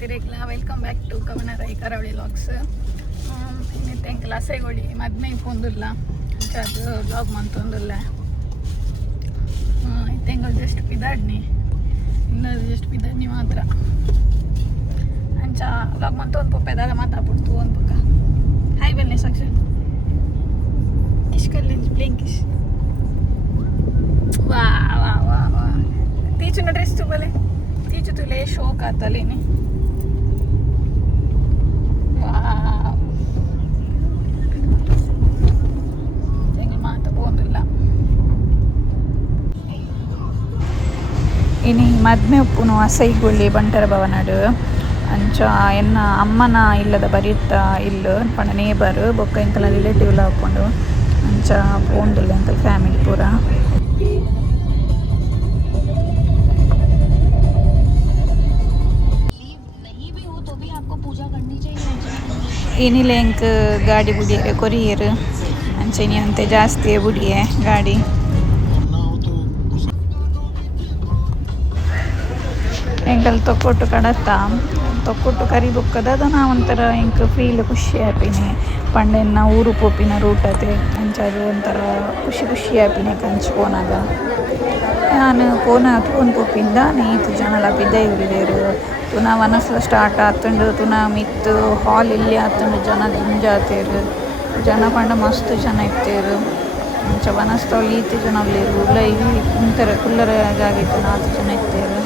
ತಿರೇಕ್ಲ welcome back to ಕವನರಾಯಿ ಕರಾವಳಿ logs. ಇನ್ನಿತ್ತೆ ಕ್ಲಾಸೇ ಕೊಡಿ ಮದ್ಮೆ ಪೋಂದಿಲ್ಲ ಅದು ಲಾಗ್ ಮಂತೊಂದಿಲ್ಲ ಇತ್ತೆಂಗಳು ಜಸ್ಟ್ ಪಿದಾಡ್ನಿ ಇನ್ನೊಂದು ಜಸ್ಟ್ ಪಿದಾಡ್ನಿ ಮಾತ್ರ ಅಂಚ ಲಾಗ್ ಮಂತ ಒಂದು ಪೊಪ್ಪೆದಾಗ ಮಾತಾಡ್ಬಿಡ್ತು ಒಂದು ಪಕ್ಕ ಹಾಯ್ ಬೆಲ್ನೆ ಸಾಕ್ಷಿ ಇಷ್ಕಲ್ಲಿ ಬ್ಲಿಂಕಿಶ್ ವಾ ವಾ ವಾ ವಾ ತೀಚು ಡ್ರೆಸ್ ತುಬಲೆ ತೀಚು ತುಲೆ ಶೋಕ್ ಆತಲೇನಿ ವಾ ಮಾತ ಪೋಂದಿಲ್ಲ ಇನಿ ಮದ್ಮೆ ಉಪ್ಪುನು ಅಸೈಗೊಳ್ಳಿ ಬಂಟರ ಭವನಡು ಅಂಚ ಎನ್ನ ಅಮ್ಮನ ಇಲ್ಲದ ಬರಿತ್ತ ಇಲ್ಲು ಪಂಡ ನೇಬರ್ ಬೊಕ್ಕ ಇಂಕಲ ರಿಲೇಟಿವ್ಲ ಹಾಕೊಂಡು ಅಂಚ ಪೋಂದುಲ್ಲ ಇಂಕಲ್ ಫ್ಯಾಮಿಲಿ ಪೂರ ಏನಿಲ್ಲ ಎಂಕ್ ಗಾಡಿ ಬುಡಿಯರೆ ಕೊರಿಯರ್ ಅಂಚೆನಿ ಅಂತೆ ಜಾಸ್ತಿ ಬುಡಿಯೆ ಗಾಡಿ ಎಂಕಲ್ ತೊಕ್ಕೊಟ್ಟು ಕಡತ್ತ ತೊಕ್ಕೊಟ್ಟು ಕರಿ ಬುಕ್ಕದ ನಾ ಒಂಥರ ಎಂಕ್ ಫೀಲ್ ಖುಷಿ ಆಪಿನಿ ಪಂಡೆನ್ನ ಊರು ಪೋಪಿನ ರೂಟತೆ ಅಂಚದು ಒಂಥರ ಖುಷಿ ಖುಷಿ ಆಪಿನಿ ಕಂಚು ಪೋನಾಗ ನಾನು ಪೋನ ತೂನ್ ಪೋಪಿಂದ ನೀತು ಜನಲ ಬಿದ್ದೆ ಇರಿದೇರು ತುನ ವನಸ್ಲ ಸ್ಟಾರ್ಟ್ ಆತುಂಡು ತುನ ಮಿತ್ತು ಹಾಲ್ ಇಲ್ಲಿ ಆತುಂಡು ಜನ ದಿಂಜಾತೇರು ಜನ ಪಂಡ ಮಸ್ತ್ ಜನ ಇತ್ತೇರು ಅಂಚ ವನಸ್ತವಲ್ಲಿ ಈತು ಜನ ಉಳ್ಳೇರು ಉಲ್ಲ ಇಲ್ಲಿ ಕುಂತರ ಕುಲ್ಲರ ಜಾಗ ಇತ್ತು 4 ಜನ ಇತ್ತೇರು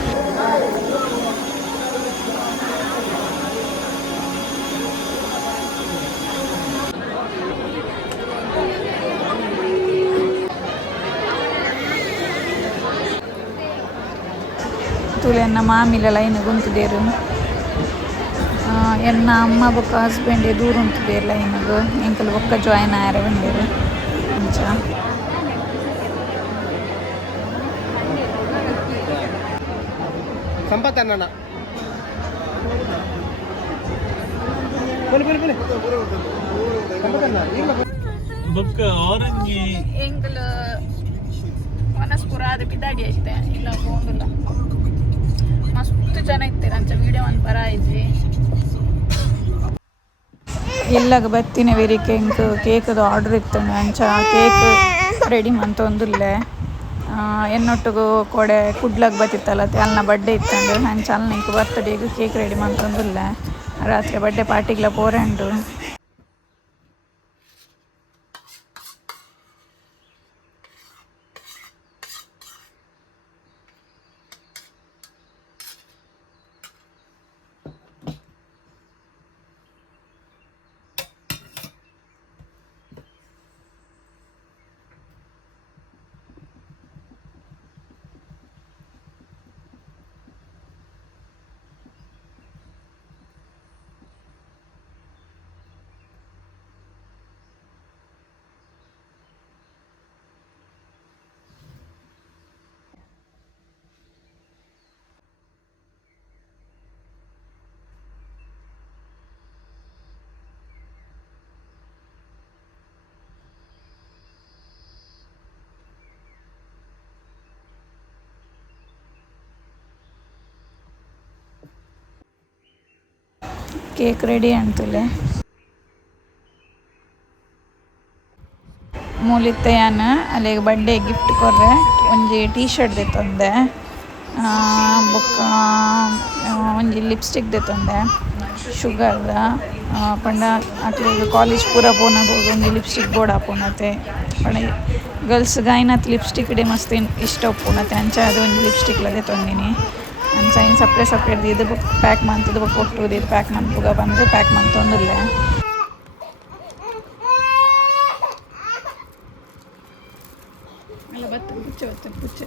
ತುಲೆನ್ನ ಮಾಮಿಲ ಲೈನ್ ಕುಂತಿದ್ದೇರು ಎನ್ನ ಅಮ್ಮ ಬೊಕ್ಕ ಹಸ್ಬೆಂಡ್ ದೂರ ಉಂತಿದ್ದೇರು ಲೈನ್ಗು ಎಂಕಲ್ ಬೊಕ್ಕ ಜಾಯಿನ್ ಆಯರ ಬಂದೇರು ಅಂಚ ಸಂಪತ್ತಣ್ಣ ಎಂಕಲ್ ವನಸ್ಪುರ ಅದು ಪಿದಾಡಿ ಐತೆ ಇಲ್ಲ ಹೋಗಿಲ್ಲ ಮಸ್ತ್ ಜನ ಇರ್ತಾರೆ ಅಂಚ ವಿಡಿಯೋ ಒಂದು ಪರ ಐತಿ ಎಲ್ಲಾಗ ಬತ್ತಿನ ವೆರಿಕೆ ಎಂಕ್ ಕೇಕದು ಆರ್ಡರ್ ಇತ್ತು ಅಂಚ ಕೇಕ್ ರೆಡಿ ಮಂತೊಂದುಲ್ಲೆ ಎನ್ನೊಟ್ಟಿಗೂ ಕೊಡೆ ಕುಡ್ಲಾಗ ಬತ್ತಿತ್ತಲ್ಲ ಅಲ್ನ ಬರ್ಡೇ ಇತ್ತಂಡು ಅಂಚ ಅಲ್ನ ಇಂಕ ಬರ್ತ್ಡೇಗೆ ಕೇಕ್ ರೆಡಿ ಮಂತೊಂದುಲ್ಲೆ ರಾತ್ರಿ ಬರ್ಡೇ ಪಾರ್ಟಿಗ್ಲ ಪೋರೆಂಡು ಕೇಕ್ ರೆಡಿ ಅಂತಲೆ ಮೂಲಿತ್ತ ಯಾನು ಅಲ್ಲಿಗೆ ಬರ್ಡೇ ಗಿಫ್ಟ್ ಕೊರ್ರೆ ಒಂಜಿ ಟೀ ಶರ್ಟ್ ದೆತ್ತೊಂದೆ ಬೊಕ್ಕ ಒಂಜಿ ಲಿಪ್ಸ್ಟಿಕ್ ದೆತ್ತೊಂದೆ ಶುಗರ್ದ ಪಂಡ ಅಕ್ಲೆಗ್ ಕಾಲೇಜ್ ಪೂರ ಪೋನಾಗ ಒಂಜಿ ಲಿಪ್ಸ್ಟಿಕ್ ಬೋರ್ಡ್ ಆಪುನತೆ ಪಂಡ ಗರ್ಲ್ಸ್ಗೆ ಐನತ್ ಲಿಪ್ಸ್ಟಿಕ್ ಡೆ ಮಸ್ತ್ ಇಷ್ಟ ಉಪ್ಪುನತೆ ಅಂಚ ಅದು ಒಂಜಿ ಲಿಪ್ಸ್ಟಿಕ್ಲ ದೆತ್ತೊಂದಿನಿ ಅಂಚ ಇನ್ನು ಸಪ್ರೇಟ್ ಇದು ಬುಕ್ ಪ್ಯಾಕ್ ಮಂತದ್ದು ಬುಕ್ ಕೊಟ್ಟು ಇದು ಪ್ಯಾಕ್ ಮಂತುಗ ಬಂದು ಪ್ಯಾಕ್ ಮಂತೊಂದುಲ್ಲೆ ಅಲ್ಲ ಬರ್ತದೆ ಪುಚ್ಚೆ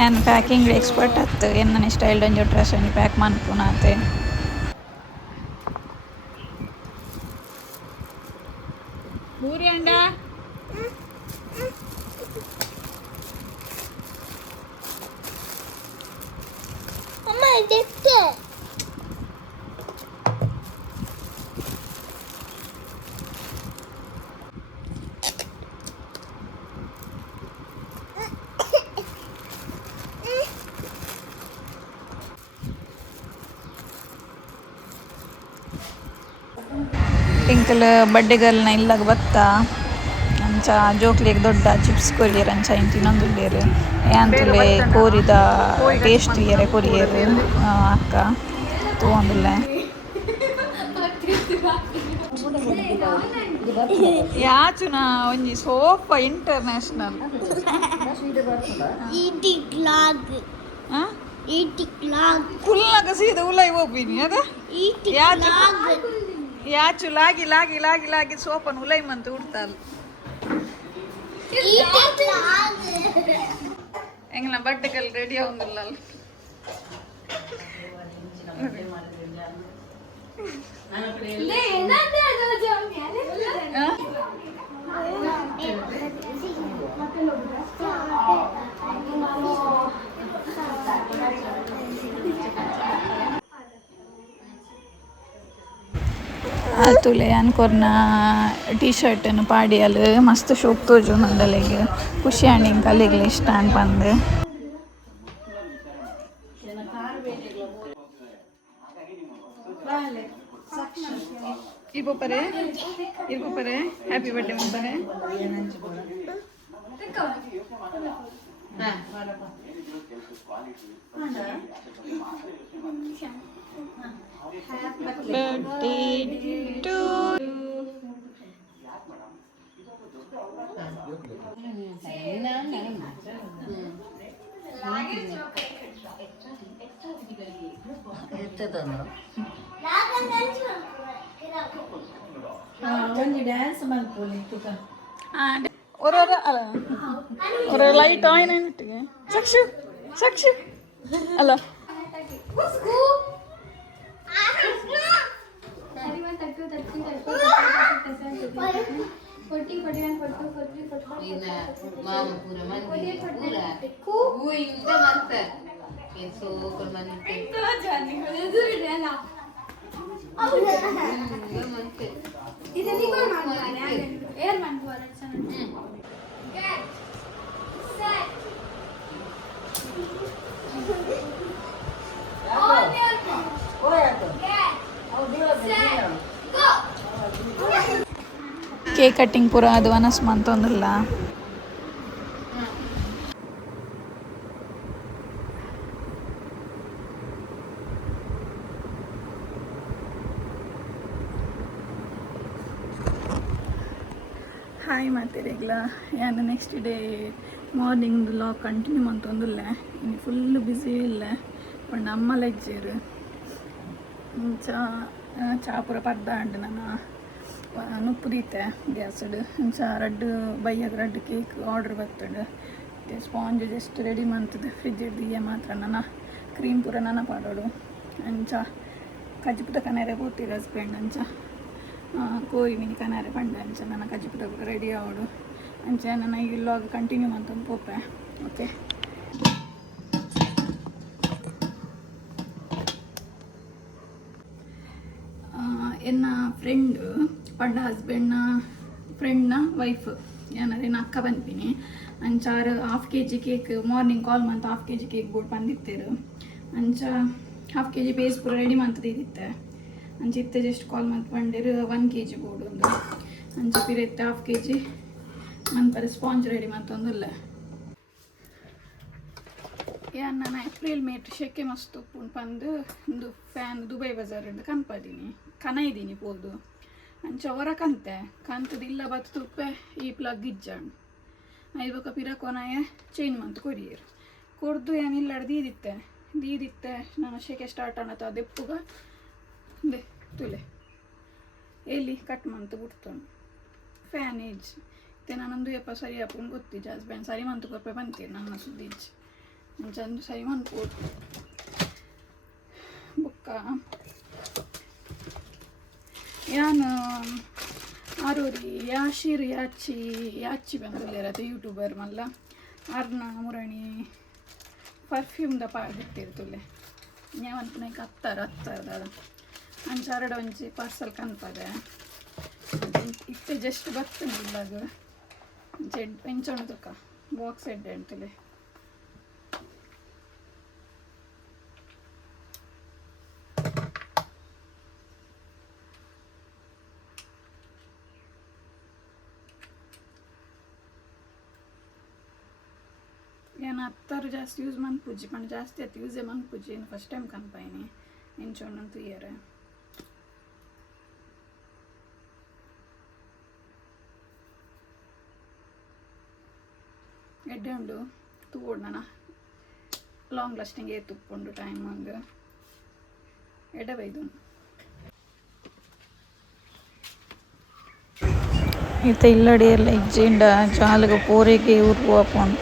ಏನು ಪ್ಯಾಕಿಂಗ್ ಎಕ್ಸ್ಪರ್ಟ್ ಹತ್ತು ಎನ್ನ ಸ್ಟೈಲ್ ಡೊಂಜು ಡ್ರೆಸ್ ಅನ್ನು ಪ್ಯಾಕ್ ಮಾಡ್ಕೊಳತ್ತೆ. ಬೂರಿ ಅಂಡ ಅಮ್ಮ ಇದಕ್ಕೆ ಇಂಕಲ್ ಬಡ್ಡೆಗಲ್ನ ಇಲ್ಲಾಗ ಬತ್ತಾ ಅಂಚ ಜೋಕ್ಲಿಗೆ ದೊಡ್ಡ ಚಿಪ್ಸ್ ಕೊರಿಯರ್ ಅಂಚ ಇಂತ ಇನ್ನೊಂದುಲ್ಲೇರು ಯಾಂತುಲೆ ಕೋರಿದ ಟೇಸ್ಟ್ ಏರೆ ಕೊರಿಯರ್ ಅಕ್ಕ ತಗೊಂಡಿಲ್ಲ ಯಾಚುನ ಒಂಜಿ ಸೋಫಾ ಇಂಟರ್ನ್ಯಾಷನಲ್ ಕುಲ್ಲಾಗ ಸೀದಾ ಉಲೈ ಹೋಗ್ಬಿನಿ ಅದ ಯಾಚು ಲಾಗಿ ಲಾಗಿ ಲಾಗಿ ಲಾಗಿ ಸೋಪನ್ ಉಲೈ ಮಂತ ಉಡ್ತಾಲ್ ಎಂಗ್ಲ ಬಟ್ಟೆಗಲ್ ರೆಡಿ ಆಗುದಿಲ್ಲ ಆತುಲೆ ಅನ್ಕೊರ್ನ ಟೀ ಶರ್ಟನ್ನು ಪಾಡಿಯಲು ಮಸ್ತ್ ಶೋಕ್ ತೋಜು ನಂದಲೆಗೆ ಖುಷಿ ಆಂಡಿಂಗ್ ಕಲಿಗ್ಲಿ ಇಷ್ಟ ಅನ್ಪಂದು ಇಪ್ಪರೆ ಹ್ಯಾಪಿ ಬರ್ಡೇ ಮಂತಾರೆ birthday to ಒಂದು ಡ್ಯಾನ್ಸ್ ಮಾಡ್ಕೊಳ್ಳಿ ஒரு லைட் ஆயின் ஆயிட்டுங்க சக்ஷு சக்ஷு ಅಲ್ಲ ಕೇಕ್ ಕಟ್ಟಿಂಗ್ ಪೂರ ಅದು ಅನಸ್ ಮಂತೊಂದಿಲ್ಲ ಹಾಯ್ ಮಾತಿರಿಗ್ಲ ಯಾನು next day morning log continue ಮಂತೊಂದಿಲ್ಲ ಇನ್ನು ಫುಲ್ ಬ್ಯುಸಿ ಇಲ್ಲ ಪಂಡ ಅಮ್ಮ ಲೆಜ್ಜೇರು ಚಾ ಪೂರ ಪರ್ದ ಅಂಡು ನಾನು ನುಪ್ಪು ದೀತೆ ಗ್ಯಾಸಡ್ ಇಂಚ ರಡ್ಡು ಬೈಯಾಗ ರಡ್ಡು ಕೇಕ್ ಆರ್ಡ್ರ್ ಬರ್ತಡು ಸ್ಪಾಂಜ್ ಜಸ್ಟ್ ರೆಡಿ ಮಾಡ್ತದೆ ಫ್ರಿಜ್ ಇಡ್ದಿಯ ಮಾತ್ರ ನನ್ನ ಕ್ರೀಮ್ ಪೂರ ನನ್ನ ಪಾಡೋಡು ಅಂಚ ಕಜ್ಜಿಪುಟ ಕನೇರೆ ಕೂತಿರ ಹಸ್ಬೆಂಡ್ ಅಂಚ ಕೋರಿ ಮಿನಿ ಕನೇರೆ ಪಂಡ ಅಂಚ ನನ್ನ ಕಜ್ಜಿಪುಟ ಪೂರ ರೆಡಿ ಆವಡು ಅಂಚ ನನ್ನ ಈ ಲಾಗ್ ಕಂಟಿನ್ಯೂ ಮಾಡ್ತಂದು ಪೋಪೆ ಓಕೆ ಎನ್ನ ಫ್ರೆಂಡ್ ಪಂಡ ಹಸ್ಬೆಂಡ್ನ ಫ್ರೆಂಡ್ನ ವೈಫ್ ಏನಾದ್ರೆ ನಾ ಅಕ್ಕ ಬಂತೀನಿ ಅಂಚಾರ half KG cake morning call ಮಂತ್ ಹಾಫ್ KG ಕೇಕ್ ಬೋರ್ಡ್ ಬಂದಿತ್ತೇರು ಅಂಚ ಹಾಫ್ KG ಪೇಸ್ ಪೂರ ರೆಡಿ ಮಂತದಿತ್ತೆ ಅಂಚ ಇತ್ತೆ ಜಸ್ಟ್ ಕಾಲ್ ಮಂತ್ ಬಂದಿರು 1 kg ಬೋರ್ಡ್ ಒಂದು ಅಂಚ ಪಿರತ್ತೆ ಹಾಫ್ KG ಮಂತ್ ಸ್ಪಾಂಜ್ ರೆಡಿ ಮಂತೊಂದಿಲ್ಲ ಯಾನ್ ನಾನು ಏಪ್ರಿಲ್ ಮೇಟ್ ಶೆಕೆ ಮಸ್ತ್ ಉಪ್ಪುಂಡು ಪಂದು ಒಂದು ಫ್ಯಾನ್ ದುಬೈ ಬಜಾರ್ ಇಂದ ಕನ್ಪದೀನಿ ಕನೈದೀನಿ ಪೋದು ಅಂಚ ಹೊರ ಕಂತೆ ಕಂತದಿಲ್ಲ ಬತ್ತು ತುಪ್ಪೆ ಈ ಪ್ಲಗ್ ಇಜ್ಜಾಣ್ ಐಬಕ ಪಿರಕೋನಾಯ ಚೇಂಜ್ ಮಂತ್ ಕೊರಿಯರ್ ಕೊಡ್ದು ಏನಿಲ್ಲ ದೀದಿತ್ತೆ ನಾನು ಶೆಕೆ ಸ್ಟಾರ್ಟ್ ಅನ್ನತ್ತ ದೆಪ್ಪುಗ ದೆ ತುಲೆ ಎಲ್ಲಿ ಕಟ್ ಮಂತ್ ಬಿಡ್ತಾನೆ ಫ್ಯಾನ್ ಏಜ್ ಮತ್ತೆ ನಾನೊಂದು ಸರಿ ಹಾಕೊಂಡು ಗೊತ್ತಿಜ್ಜ ಹಸ್ಬೆಂಡ್ ಸರಿ ಮಂತ್ ಕೊಪ್ಪೆ ಬಂತೀನಿ ನನ್ನ ಸುದ್ದಿಜ್ಜಿ ಅಂಚಂದು ಸರಿ ಮನ್ಪೋಡು ಬೊಕ್ಕ ಯಾನು ಆರೋರಿ ಯಾಶೀರ್ ಯಾಚಿ ಬಂದಿರತ್ತೆ ಯೂಟ್ಯೂಬರ್ ಮಲ್ಲ ಅರ್ನ ಮುರಣಿ ಪರ್ಫ್ಯೂಮ್ದ ಪಾಡಿಟ್ಟಿರ್ತುಲ್ಲೆ ನ್ಯಾವನ್ಪುನಕ ಹತ್ತಾರದ ಅಂಚ ಅರಡ ಒಂಜಿ ಪಾರ್ಸಲ್ ಕನ್ಪದೆ ಇತ್ತೆ ಜಸ್ಟ್ ಬರ್ತನಿಲ್ಲಾಗ ಜೆಡ್ ಎಂಚೋಣ ತುಕ ಬಾಕ್ಸ್ ಎಡ್ಡೆ ಅಂತಲೇ ಏನು ಹತ್ತಾರು ಜಾಸ್ತಿ ಯೂಸ್ ಮನ್ಪುಜಿ ಪಂಡ ಜಾಸ್ತಿ ಆಯ್ತು ಯೂಸೇ ಮನ್ಪುಜಿ ಏನು ಫಸ್ಟ್ ಟೈಮ್ ಕನ್ಪಾಯಿನಿ ಎಂಚೋಣಂತೂ ಇಯರೆ ಎಡ್ಡೆ ಉಂಡು ತೂಡ್ನ ಲಾಂಗ್ ಲಾಸ್ಟಿಂಗ್ ತುಪ್ಪುಂಡು ಟೈಮ್ ಹಂಗೆ ಎಡ್ಡೆ ಬೈದು ಈತ ಇಲ್ಲಡಿ ಎಲ್ಲ ಇಜ್ಜಿಂಡ ಚಾಲಿಗೆ ಪೂರಿಗೆ ಊರು ಹಾಕೊಂಡು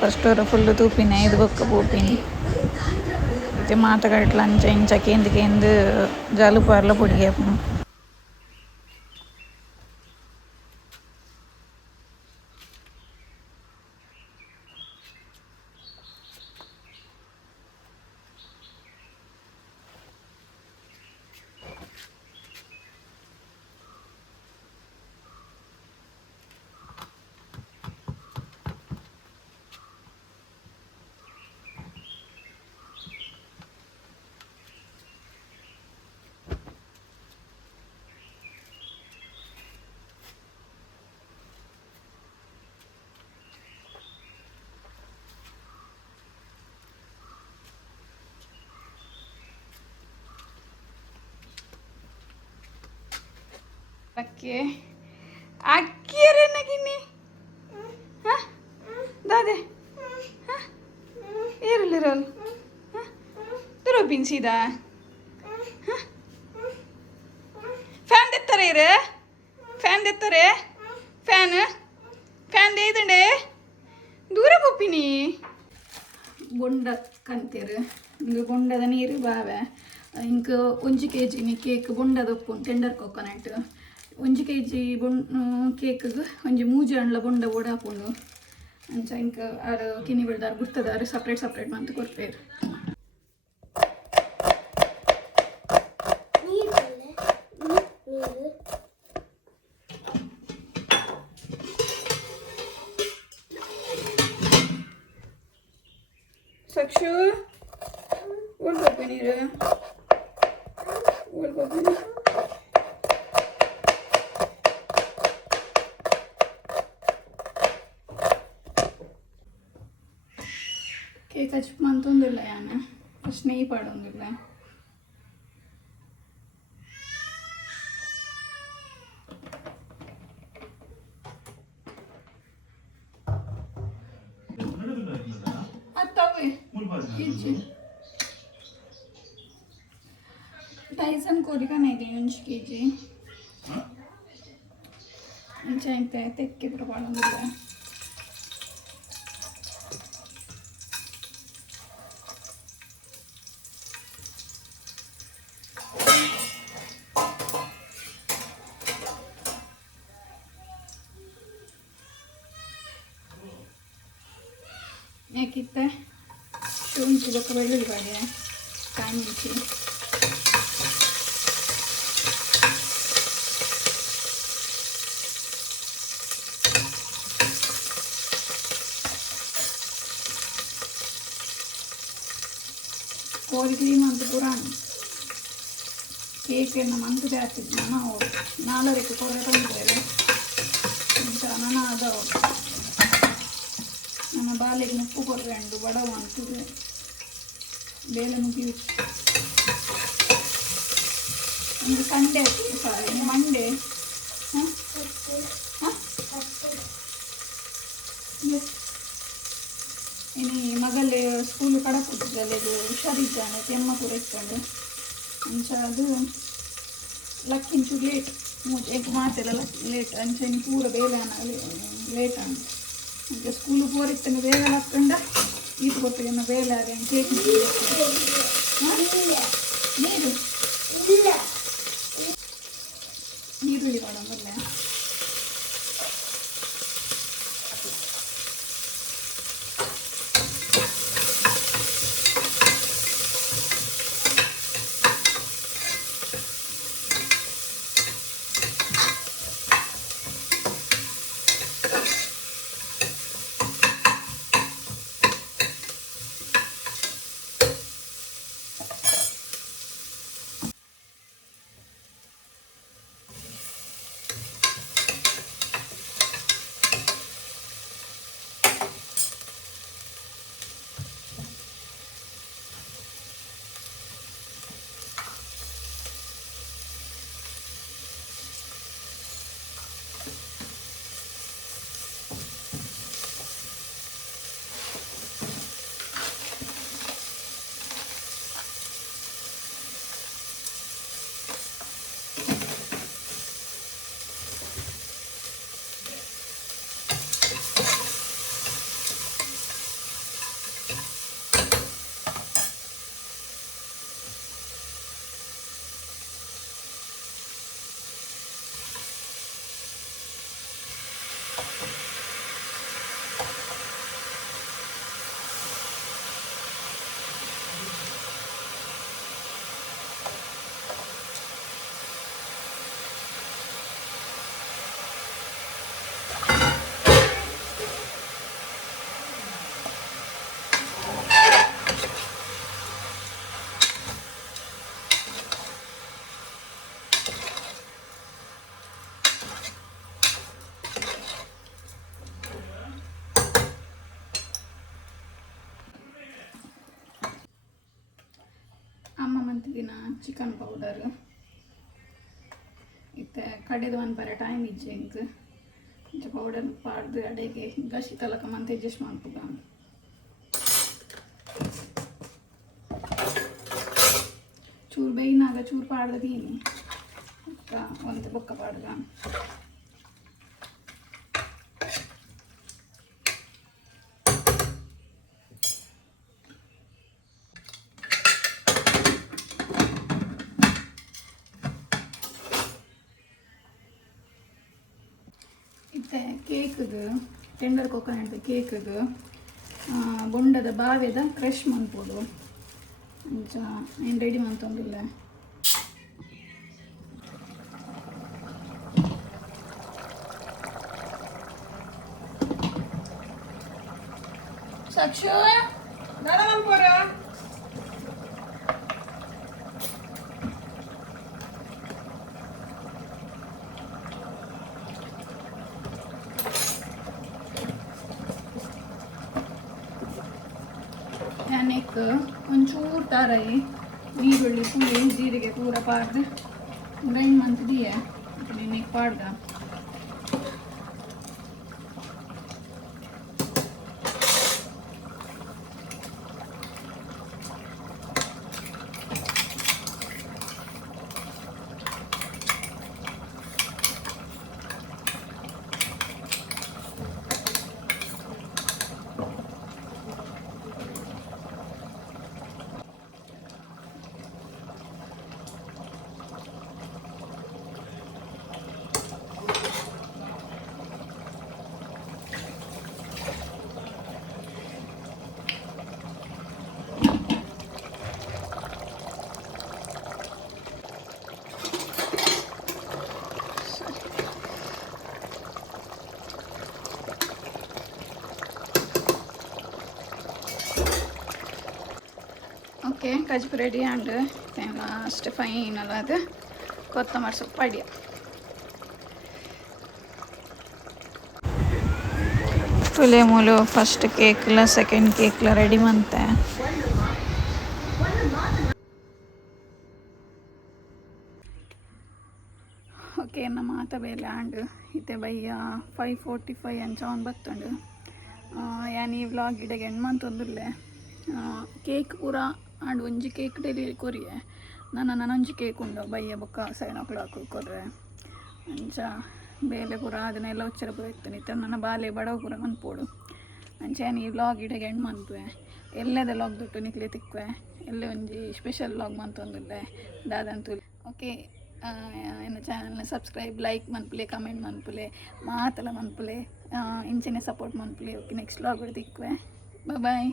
ಫಸ್ಟ್ ಅವರ ಫುಲ್ಲು ತೂಪಿನ ಇದು ಬೊಕ್ಕ ಪೋಪಿನಿ ಇದು ಮಾತಗಟ್ಲ ಅಂಚ ಇಂಚ ಕೇಂದು ಜಾಲುಪಾರ್ಲ ಪೊಡಿಗೆ ಹಾಪುನು ಅಕ್ಕಿ ಅಕ್ಕಿಯರೇನಾಗಿನಿ ಹಾಂ ದಾದೆ ಹಾಂ ಏರಲ್ಲಿರಲ್ ಹಾಂ ತುರೋ ಪಿನ್ಸಿದಾ ಹಾಂ ಫ್ಯಾನ್ ತೆತ್ತಾರೆ ಇರು ಫ್ಯಾನ್ ತೆತ್ತಾರೆ ಫ್ಯಾನ್ ದೇಯ್ದಂಡೆ ದೂರ ಪೊಪ್ಪಿನಿ ಬೊಂಡ ಕಂತೀರು ಇಂದು ಬೊಂಡದ ನೀರು ಬಾವೆ ಇಂಕ 1 kg ಕೇಕ್ ಬೊಂಡದ ಉಪ್ಪು ಟೆಂಡರ್ ಕೊಕೊನಟ್ 1 kg ಕೇಕ್ಗೆ ಒಂಜಿ ಮೂಜಿ ಹಣ್ಣ ಬೊಂಡ ಓಡಾಪುಂಡು ಅಂಚ ಇಂಕ ಆರು ಕಿನಿ ಬೆಳ್ದಾರು ಗುರ್ತದಾರು ಸಪ್ರೇಟ್ ಮಂತ್ ಕೊಡ್ಪೇರು ಸಕ್ಷು ಓಡ್ಬೇಕು ನೀರು ಓಡ್ಬೇಕು ಕೇಕ್ ಹಚ್ಚಿ ಅಂತಂದಿಲ್ಲ ಯಾನ ಫಸ್ಟ್ ನೆಯ್ ಪಾಡೊಂದಿಲ್ಲ ಅತ್ತವೆ ಟೈಸನ್ ಕೋರಿಕನ ಇದೆ 1 kg ಅಂಚ ಇಂತ ತೆಕ್ಕಿದ್ರು ಪಾಡೊಂದಿಲ್ಲ ಯಾಕಿತ್ತೆ ಶುಂಠಿ ಬೊಕ್ಕ ಬೆಳ್ಳುಳ್ಳಿ ಬಾಡೆ ಕಾಯಿ ಮೆಣಸಿ ಕೋಳಿ ಕ್ಲೀನ್ ಅಂತ ಪುರಾಣ ಕೇಕನ್ನು ಮಂತದೇ ಆಗ್ತಿದ್ವಿ ನಾವು ನಾಲ್ಕು ಕೊರೆ ತಂದಿದ್ದೇವೆ ನನ್ನ ಅದಾವ ನನ್ನ ಬಾಲೆಗೆ ಉಪ್ಪು ಕೊರ್ರೆಂಡು ಬಡವ ಅಂತಿದೆ ಬೇಲೆ ಮುಗಿ ಒಂದು ಸಂಡೆ ಸಾರಿ ಮಂಡೆ ಹಾಂ ಇನ್ನು ಮಗಲ್ಲಿ ಸ್ಕೂಲು ಕಡಪುಟ್ಟಿದ್ದಲ್ಲ ಇದು ಹುಷಾರಿದ್ದಾನೆ ತೆಮ್ಮ ಕೂಡ ಇಟ್ಕೊಂಡು ಅಂಚ ಅದು ಲಕ್ಕಿಂಚು ಲೇಟ್ ಮಾತೆಲ್ಲ ಲೇಟ್ ಅಂಚ ಇನ್ನು ಪೂರ ಬೇಲೆ ಲೇಟ್ ಅಂತ ಈಗ ಸ್ಕೂಲು ಪೋರಿತ್ತನ್ನು ಬೇಗ ಹಾಕ್ಕೊಂಡ ಇದು ಗೊತ್ತಿಗೆ ಬೇಲೆ ಆಗ ಕೇಕ್ ನೀರು ಈರುಳ್ಳಿ ಮಾಡ ಮೊದಲೇ ಅಮ್ಮ ಮಂತಿದಿನ ಚಿಕನ್ ಪೌಡರ್ ಇತ್ತೆ ಕಡೆದು ಒಂದು ಬರ ಟೈಮ್ ಇಜ್ಜೆ ಇಂಕ್ ಪೌಡರ್ ಪಾಡ್ದು ಅಡೆಗೆ ಗಸಿ ತಲಕ ಮಂತ್ ಅಡ್ಜಸ್ಟ್ ಮಾಡ್ಬೋದ ಚೂರು ಬೇಯಿನಾಗ ಚೂರು ಪಾಡ್ದೀನಿ ಒಂದು ಬೊಕ್ಕ ಪಾಡ್ದ ಕೇಕ್ಗೆ ಟೆಂಡರ್ ಕೊಕೊನಟ್ ಕೇಕ್ಗೆ ಬೊಂಡದ ಬಾವೆದ ಕ್ರಶ್ ಮಾಡ್ಬೋದು ಅಂಚ ಏನು ರೆಡಿ ಮಾಡ್ತೊಂದಿಲ್ಲ ಸಾಕ್ಷು ಯಾನೆಕ್ ಒಂಚೂರು ತಾರಾಯಿ ಈರುಳ್ಳಿ ಪುಳಿ ಜೀರಿಗೆ ಪೂರ ಪಾಡ್ದು ಗ್ರೈಂಡ್ ಮಾಡ್ತಿದೀಯ ನೆನೆಕ್ ಪಾಡ್ದ ಓಕೆ ಕಜ್ಪು ರೆಡಿ ಆ್ಯಂಡ್ ಲಾಸ್ಟ್ ಫೈನಲ್ ಅದು ಕೊತ್ತಂಬರಿ ಸೊಪ್ಪು ಅಡಿಯ ತುಲೆ ಮೂಲು ಫಸ್ಟ್ ಕೇಕ್ಲ ಸೆಕೆಂಡ್ ಕೇಕ್ಲ ರೆಡಿ ಮಂತೆ ಓಕೆ ನಮ್ಮ ಮಾತ ಬೇಲೆ ಆಂಡ್ ಇತ್ತೆ ಬಯ್ಯ 5:45 ಅಂಚ ಅವ್ನು ಬತ್ತುಂಡು ಯಾನ್ ಈ ವ್ಲಾಗ್ ಇಡೆಗೆ ಎಂಡ್ ಮಂತೊಂದುಲ್ಲೆ ಕೇಕ್ ಪೂರ ಆಂಡ್ ಒಂಜಿ ಕೇಕ್ ಡೆಲಿವರಿ ಕೊರಿಯೆ ನನ್ನ ಒಂಜಿ ಕೇಕ್ ಉಂಡು ಬಯ್ಯ ಬೊಕ್ಕ 7 o'clock ಕೊರ್ರೆ ಅಂಚ ಬೇಲೆ ಪೂರ ಅದನ್ನೆಲ್ಲ ಉಚ್ಚರ ಪೂರ ಇತ್ತು ನನ್ನ ಬಾಲೆ ಬಡವ ಪೂರ ಮನ್ಪೋಡು ಅಂಚೆನ ಈ ವ್ಲಾಗ್ ಇಡೆಗೆ ಎಂಡ್ ಮನ್ಪುವೆ ಎಲ್ಲದ ಲಾಗ್ ದುಟ್ಟು ನಿಕ್ಲೆ ತಿಕ್ಕುವೆ ಎಲ್ಲೇ ಒಂಜಿ ಸ್ಪೆಷಲ್ ವ್ಲಾಗ್ ಮಂತೊಂದುಲ್ಲೆ ದಾದಂತು ಓಕೆ. ಎನ್ನ ಚಾನಲ್ನ ಸಬ್ಸ್ಕ್ರೈಬ್ ಲೈಕ್ ಮನ್ಪುಲೆ ಕಮೆಂಟ್ ಮನ್ಪುಲೆ ಮಾತಲ ಮನ್ಪುಲೆ ಇಂಚಿನ ಸಪೋರ್ಟ್ ಮನ್ಪುಲೆ. ಓಕೆ ನೆಕ್ಸ್ಟ್ ವ್ಲಾಗ್ ತಿಕ್ಕುವೆ. ಬಾಯ್.